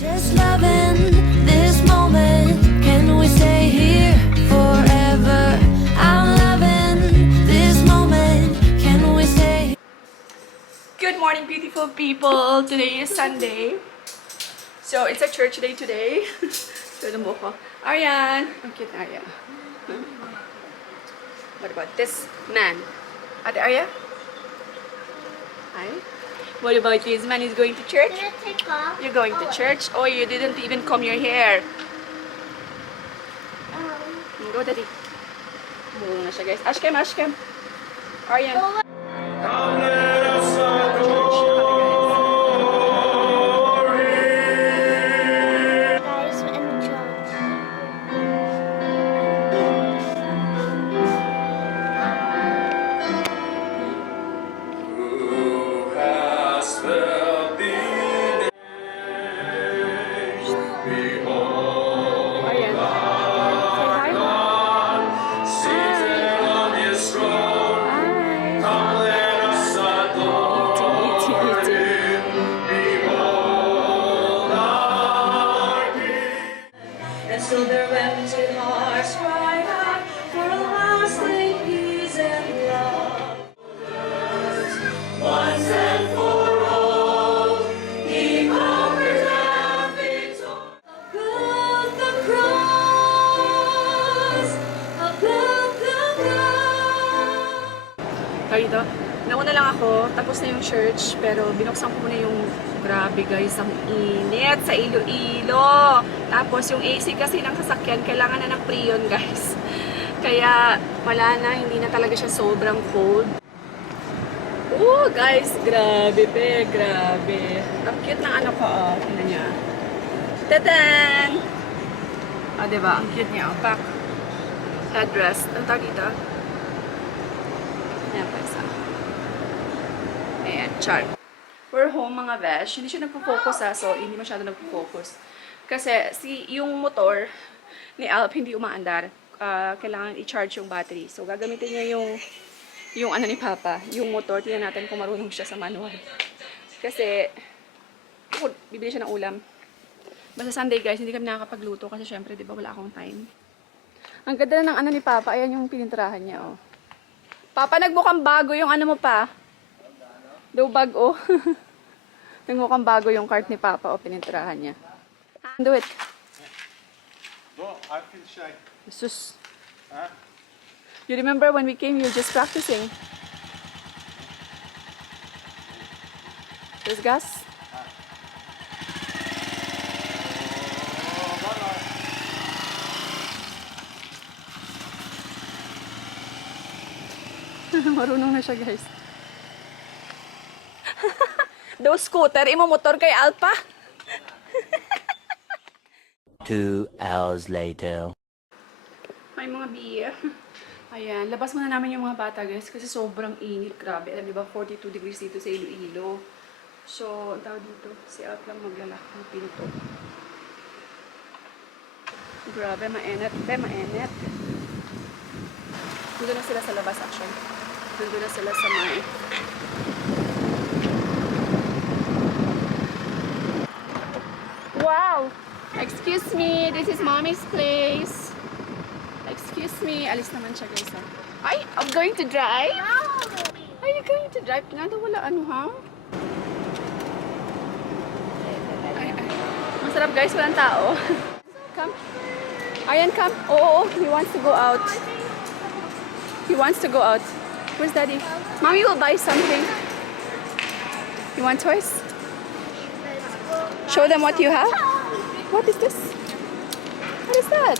Just loving this moment. Can we stay here forever? I'm loving this moment. Can we stay? Good morning, beautiful people. Today is Sunday. So, it's a church day today. So, mo ko. Aryan! Ang cute na Arya. What about this man? Ate Arya? Hi. What about this man is going to church? Can I take off? You're going to church? Oh, you didn't even comb your hair. Go, daddy. Muna na siya, guys. Ashkem, Ashkem. Aryan. Guys, we're in the church. Aryan. Say And so their empty hearts cry out for a lasting peace and love. Once and for all, He conquered death victorious. Above the cross, above the cross. Dito. Nauna lang ako, tapos na yung church, pero binuksan ko muna yung grabe guys, ang init sa Iloilo. Tapos yung AC kasi ng sasakyan, kailangan na ng preon guys. Kaya wala na, hindi na talaga siya sobrang cold. Oh guys, grabe pe, grabe. Ang cute ng ano ko, oh. Tingnan niya. Tadan! Ah, diba? Ang cute niya, oh. Pack. Headdress. Ang tawag dito? Ayan pa isa. Ayan, char. We're home mga besh. Hindi siya nagpo-focus so hindi masyado nagpo-focus. Kasi yung motor ni Alp hindi umaandar. Kailangan i-charge yung battery. So gagamitin niya yung ano ni Papa, yung motor. Tingnan natin kung marunong siya sa manual. Kasi bibili siya ng ulam. Basta Sunday guys, hindi kami nakakapagluto kasi syempre 'di ba wala akong time. Ang ganda ng ano ni Papa, ayan yung pininturahan niya oh. Papa, nagmukhang bago yung ano mo pa. Daw bago. Nagmukhang bago yung cart ni Papa o pininturahan niya. Do it. No, I feel shy. Jesus. Huh? You remember when we came, you were just practicing. There's gas. Marunong na siya guys. Daw scooter, imo motor kay Alpa. 2 hours later. Ay mga biya. Ayan, labas muna namin yung mga bata guys kasi sobrang init, grabe. Alam niyo ba, 42 degrees dito sa Iloilo. So, ang tawag dito, si Alp lang maglalak ng pinto. Grabe, mainit. Mainit. Nandun na sila sa labas actually. Nandun na sila sa may. Wow! Excuse me, this is mommy's place. Excuse me. Alis naman siya guys ha. Ay, I'm going to drive? Are you going to drive? Nada wala ano ha? Ay. Masarap guys, walang tao. Come. Ayan, come. Oh, he wants to go out. He wants to go out. Where's daddy? Mommy will buy something. You want toys? Show them what you have. What is this? What is that?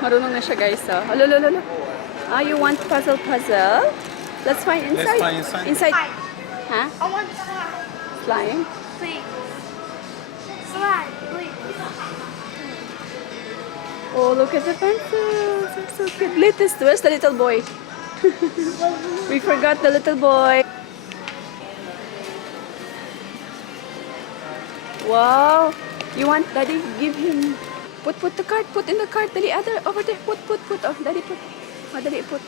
Marunong na siya guys. Lolo. Ah, you want puzzle? Let's find inside. Let's find inside. Huh? I want slime. Slime? Please. Slime, please. Oh, look at the pencils. They're so cute. Latest. Where's the little boy? We forgot the little boy. Wow. You want daddy? Give him. Put the card. Put in the card. Dali, other over there. Put. Oh, daddy put. Oh, daddy put.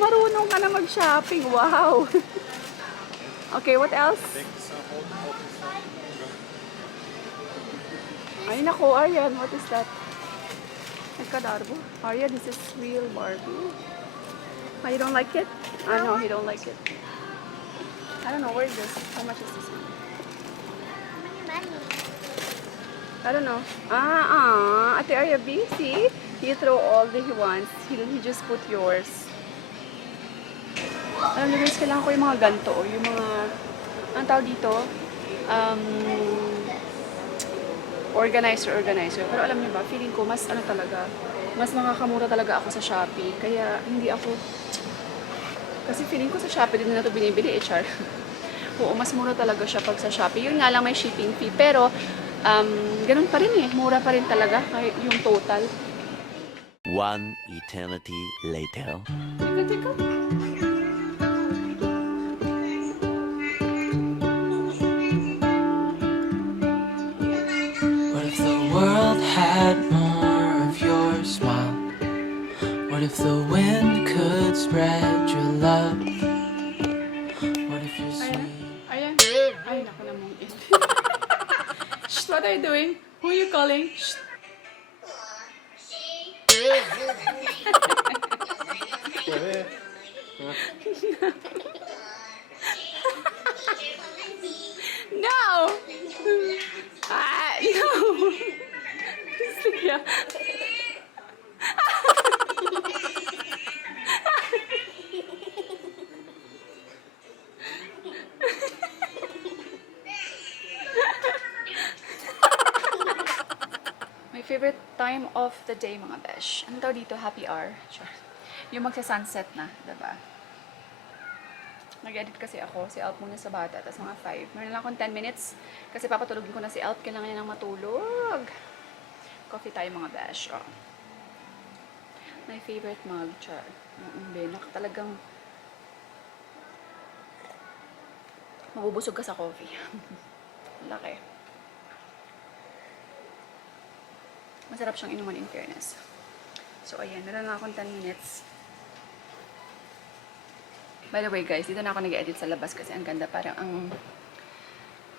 Marunong ka na mag-shopping. Wow. Okay, what else? Take some old stuff. Ay, nako, Aryan. What is that? Nagkadarbo. Aryan, this is real Barbie. Oh, you don't like it? Ah, no, he don't like it. I don't know, where is this? How much is this one? How many money? I don't know. Ate Arya B, see? He throw all that he wants. He just put yours. Alam niyo guys, kailangan ko yung mga ganito. Yung mga, ang tawag dito, organizer. Pero alam niyo ba, feeling ko mas ano talaga, mas makakamura talaga ako sa Shopee. Kaya hindi ako, kasi feeling ko sa Shopee din na ito binibili, char. Oo, mas mura talaga siya pag sa Shopee. Yun nga lang may shipping fee. Pero, ganun pa rin mura pa rin talaga kahit yung total. One eternity later. Teka. What if the world had more of your smile? What if the wind could spread your love? What if you're sweet? Ayan. Ay, naku na mong it. Shh, what are you doing? Who are you calling? Shh. No! No! Sige. My favorite time of the day, mga besh. Ano daw dito? Happy hour. Sure. Yung magsa-sunset na, diba? Nag-edit kasi ako. Si Alp muna sa bata. Tapos mga 5. Meron lang akong 10 minutes. Kasi papatulogin ko na si Alp. Kailangan niya ng matulog. Coffee tayo, mga besh. Oh. My favorite mug. Char. Talagang mabubusog ka sa coffee. Laki. Masarap siyang inuman in fairness. So, ayan. Meron lang akong 10 minutes. By the way, guys, dito na ako nag-edit sa labas kasi ang ganda. Parang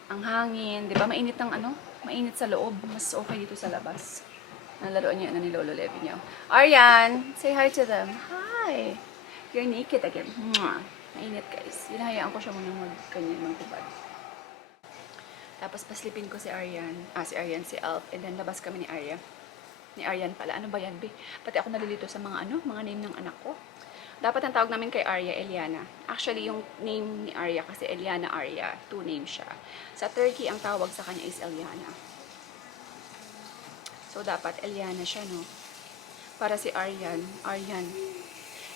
ang hangin. Di ba? Mainit ng ano? Mainit sa loob. Mas okay dito sa labas. Nalaroan niya ni Lolo Levi niya. Aryan! Say hi to them. Hi! You're naked again. Mwah! Mainit, guys. Hinahayaan ko siya muna mag-ganyan, magtubad. Tapos paslipin ko si Aryan. Si Alp. And then labas kami ni Arya. Ni Aryan pala. Ano ba yan, be? Pati ako nalilito sa mga mga name ng anak ko. Dapat ang tawag namin kay Arya, Eliana. Actually, yung name ni Arya kasi Eliana Arya. 2 names siya. Sa Turkey, ang tawag sa kanya is Eliana. So, dapat Eliana siya, no? Para si Aryan.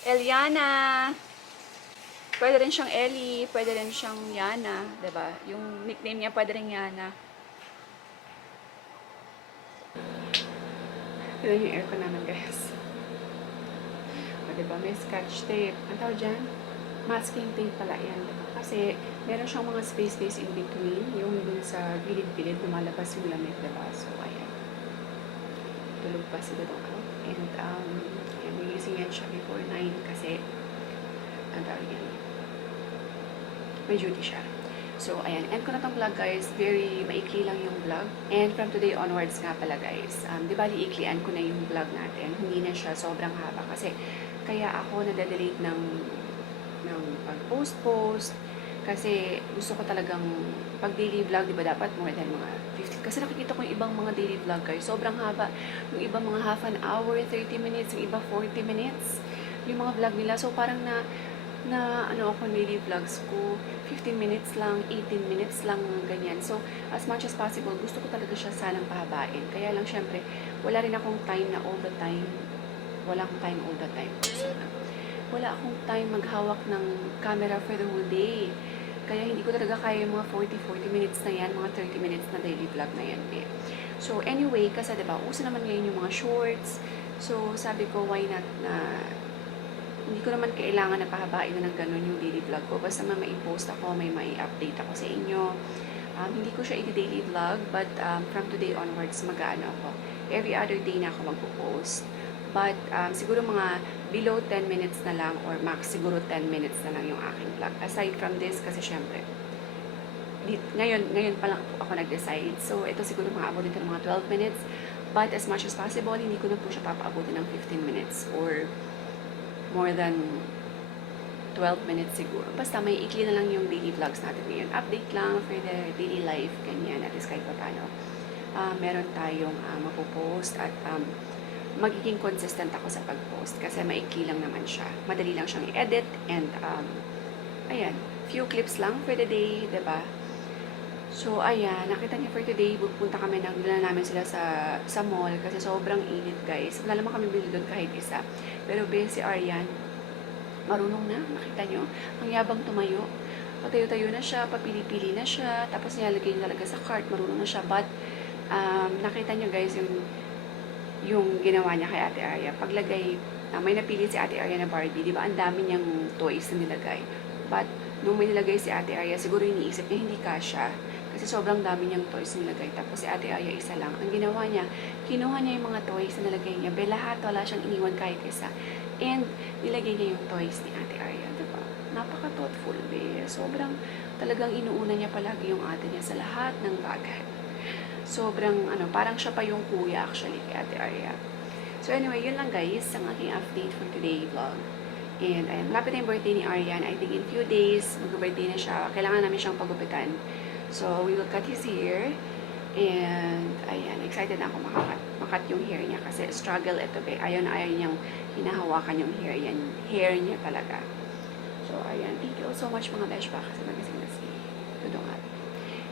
Eliana! Pwede rin siyang Ellie, pwede rin siyang Yana, diba? Yung nickname niya pwede rin Yana. Ito yung aircon namin, guys. O, diba? May scotch tape. Ang tawag dyan? Masking tape pala yan, diba? Kasi meron siyang mga space in between. Yung dun sa gilid-gilid, lumalabas yung lamig, diba? So, ayan. Tulog pa si Dodong Al. And we're using yan siya before 9 kasi ang tawag yan. May duty siya. So, ayan. End ko na tong vlog, guys. Very maikli lang yung vlog. And from today onwards nga pala, guys. Di ba, liiklian ko na yung vlog natin. Hindi na siya sobrang haba. Kasi, kaya ako nade-delete ng pag-post. Kasi, gusto ko talagang pag daily vlog, di ba, dapat more than mga 15. Kasi nakikita ko yung ibang mga daily vlog, guys. Sobrang haba. Yung ibang mga half an hour, 30 minutes. Yung iba 40 minutes. Yung mga vlog nila. So, parang na ako daily vlogs ko 15 minutes lang, 18 minutes lang, ganyan. So, as much as possible, gusto ko talaga siya sanang pahabain. Kaya lang, syempre, wala rin akong time na all the time. Wala akong time all the time. So, wala akong time maghawak ng camera for the whole day. Kaya hindi ko talaga kaya yung mga 40 minutes na yan, mga 30 minutes na daily vlog na yan. So, anyway, kasi diba, uso naman ngayon yung mga shorts. So, sabi ko, why not na hindi ko naman kailangan na pahabain na ng ganun yung daily vlog ko. Basta may-post ako, may update ako sa inyo. Hindi ko siya i-daily vlog, but from today onwards, mag-ano ako. Every other day na ako magpo-post. But siguro mga below 10 minutes na lang or max siguro 10 minutes na lang yung aking vlog. Aside from this, kasi syempre, ngayon pa lang ako nag-decide. So, ito siguro mga abutin ng mga 12 minutes. But as much as possible, hindi ko na po siya papaabutin ng 15 minutes or more than 12 minutes siguro. Basta may ikli na lang yung daily vlogs natin ngayon. Update lang for the daily life, ganyan. At least kahit pa paano. Meron tayong mapopost at magiging consistent ako sa pag-post kasi maikli lang naman siya. Madali lang siyang i-edit and ayan, few clips lang for the day, diba? So, ayan, nakita niyo for today, pupunta kami, nagdala namin sila sa mall kasi sobrang init, guys. Wala naman kami bili doon kahit isa. Pero si Aryan, marunong na, nakita niyo. Ang yabang tumayo. Patayo-tayo na siya, papili-pili na siya, tapos nilalagay niya talaga sa cart, marunong na siya. But, nakita niyo guys, yung ginawa niya kay Ate Arya. Paglagay, may napili si Ate Arya na Barbie, di ba? Ang dami niyang toys na nilagay. But, nung may nilagay si Ate Arya, siguro iniisip niya hindi kasya. Kasi sobrang dami niyang toys nilagay. Tapos si Ate Arya isa lang. Ang ginawa niya, kinuha niya yung mga toys na nilagay niya. Lahat, wala siyang iniwan kahit isa. And, nilagay niya yung toys ni Ate Arya. Diba? Napaka-thoughtful, be. Sobrang talagang inuuna niya palagi yung ate niya sa lahat ng bagay. Sobrang, parang siya pa yung kuya actually kay Ate Arya. So anyway, yun lang guys, ang aking update for today vlog. And ayun, malapit na yung birthday ni Aryan. I think in few days, mag-birthday na siya. Kailangan namin siyang pagupitan. So, we will cut his hair. And, ayan, excited na ako makat yung hair niya. Kasi struggle ito, be. Ayaw na ayaw niyang hinahawakan yung hair. Yan, hair niya talaga. So, ayan. Thank you so much mga besh pa. Kasi magasing na si Tudungat.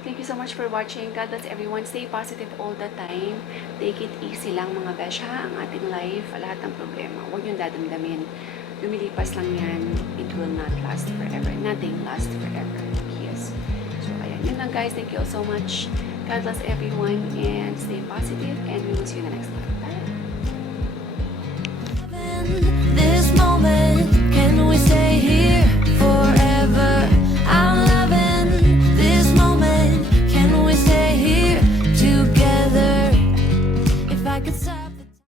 Thank you so much for watching. God bless everyone. Stay positive all the time. Take it easy lang mga besh ha. Ang ating life, lahat ng problema. Huwag yung dadamdamin. Lumilipas lang yan. It will not last forever. Nothing lasts forever. Yes. So, ayan. Yun lang guys. Thank you all so much. God bless everyone and stay positive and we will see you in the next one.